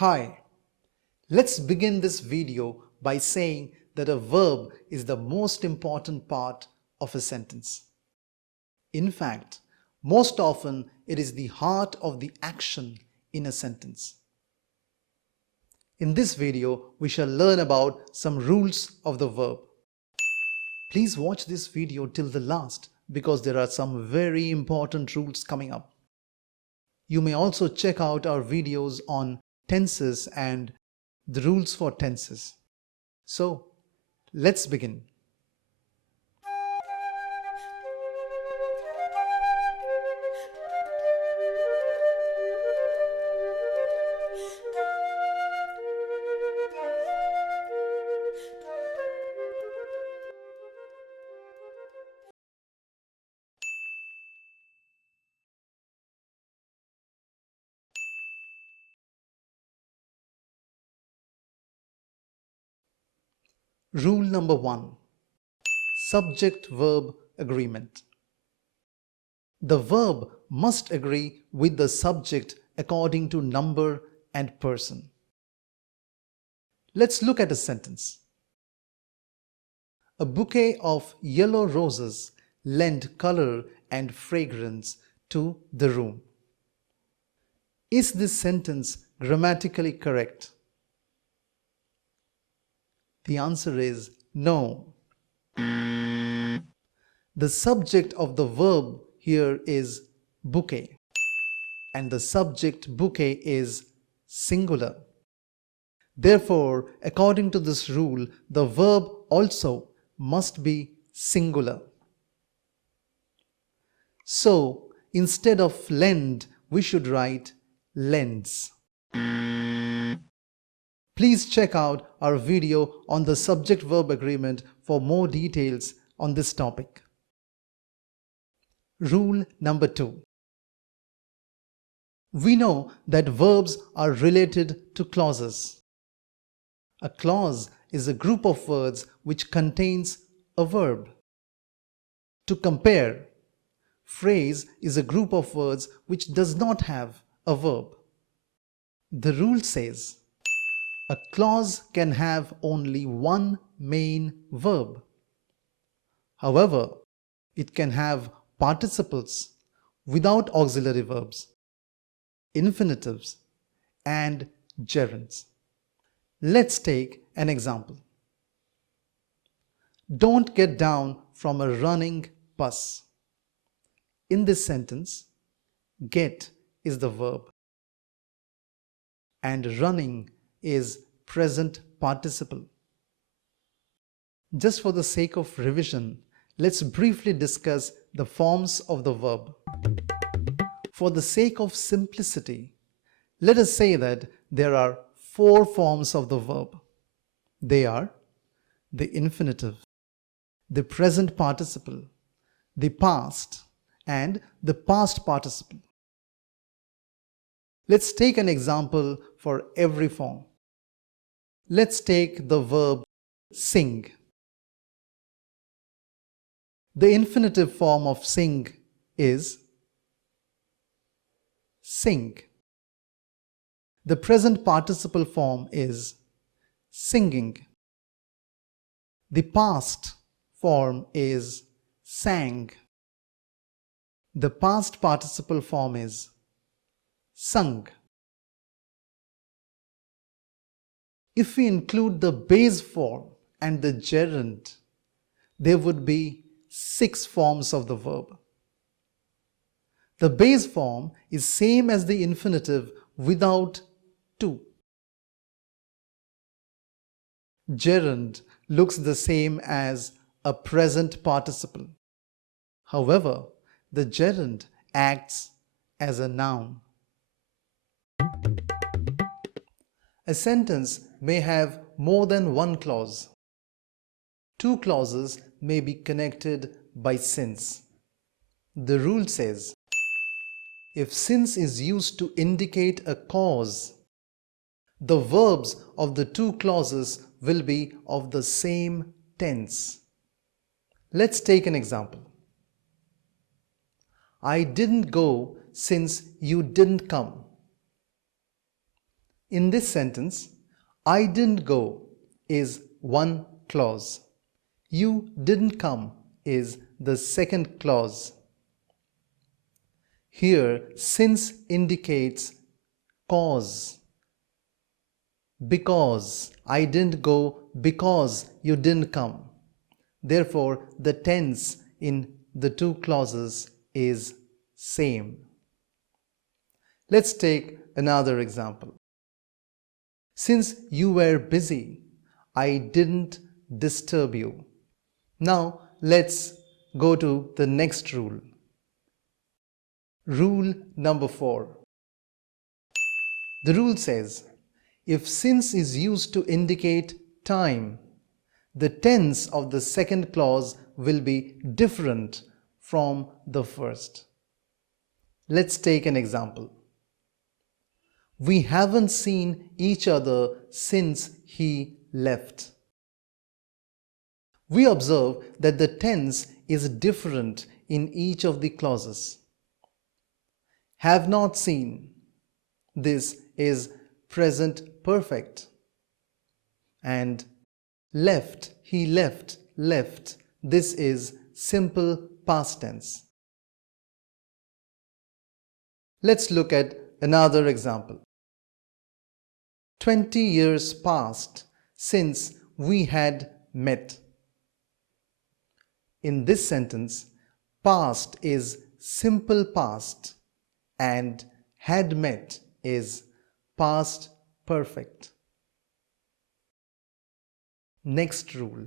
Hi, let's begin this video by saying that a verb is the most important part of a sentence. In fact, most often it is the heart of the action in a sentence. In this video, we shall learn about some rules of the verb. Please watch this video till the last because there are some very important rules coming up. You may also check out our videos on tenses and the rules for tenses. So, let's begin. Rule number 1. Subject-verb agreement. The verb must agree with the subject according to number and person. Let's look at a sentence. A bouquet of yellow roses lend color and fragrance to the room. Is this sentence grammatically correct? The answer is no. The subject of the verb here is bouquet, and the subject bouquet is singular. Therefore, according to this rule, the verb also must be singular. So, instead of lend, we should write lends. Please check out our video on the subject-verb agreement for more details on this topic. Rule number 2. We know that verbs are related to clauses. A clause is a group of words which contains a verb. To compare, phrase is a group of words which does not have a verb. The rule says, a clause can have only one main verb. However, it can have participles without auxiliary verbs, infinitives, and gerunds. Let's take an example. Don't get down from a running bus. In this sentence, get is the verb and running is present participle. Just for the sake of revision, let's briefly discuss the forms of the verb. For the sake of simplicity, let us say that there are 4 forms of the verb. They are the infinitive, the present participle, the past, and the past participle. Let's take an example for every form. Let's take the verb sing. The infinitive form of sing is sing. The present participle form is singing. The past form is sang. The past participle form is sung. If we include the base form and the gerund, there would be 6 forms of the verb. The base form is same as the infinitive without to. Gerund looks the same as a present participle. However, the gerund acts as a noun. A sentence may have more than one clause. 2 clauses may be connected by since. The rule says, if since is used to indicate a cause, the verbs of the 2 clauses will be of the same tense. Let's take an example. I didn't go since you didn't come. In this sentence, I didn't go is one clause. You didn't come is the second clause. Here, since indicates cause. Because I didn't go because you didn't come. Therefore, the tense in the two clauses is same. Let's take another example. Since you were busy, I didn't disturb you. Now, let's go to the next rule. Rule number 4. The rule says, if since is used to indicate time, the tense of the second clause will be different from the first. Let's take an example. We haven't seen each other since he left. We observe that the tense is different in each of the clauses. Have not seen. This is present perfect. And left, he left, left. This is simple past tense. Let's look at another example. 20 years passed since we had met. In this sentence, past is simple past and had met is past perfect. Next rule.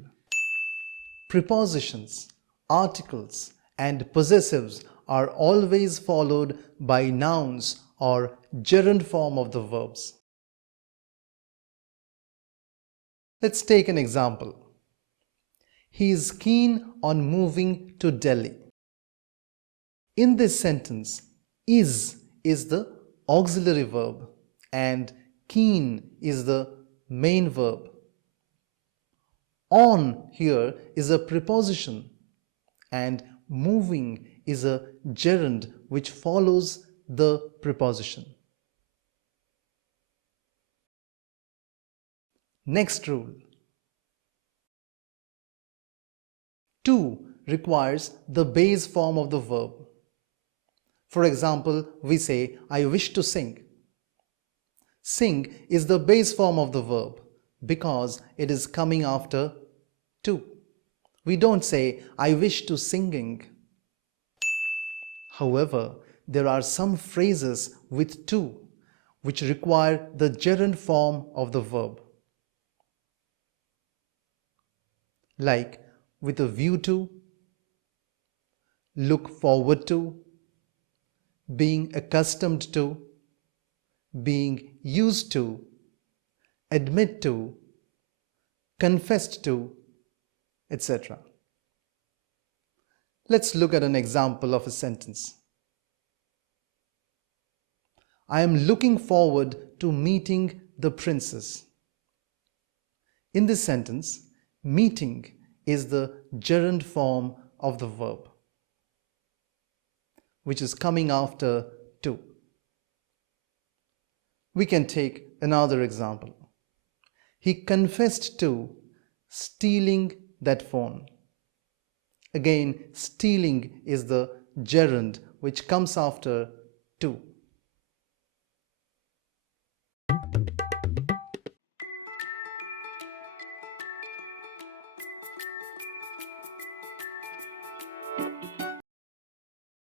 Prepositions, articles, and possessives are always followed by nouns or gerund form of the verbs. Let's take an example. He is keen on moving to Delhi. In this sentence, is the auxiliary verb and keen is the main verb. On here is a preposition and moving is a gerund which follows the preposition. Next rule. To requires the base form of the verb. For example, we say, I wish to sing. Sing is the base form of the verb because it is coming after to. We don't say, I wish to singing. However, there are some phrases with to which require the gerund form of the verb. Like with a view to, look forward to, being accustomed to, being used to, admit to, confessed to, etc. Let's look at an example of a sentence. I am looking forward to meeting the princess. In this sentence, meeting is the gerund form of the verb, which is coming after to. We can take another example. He confessed to stealing that phone. Again, stealing is the gerund which comes after to.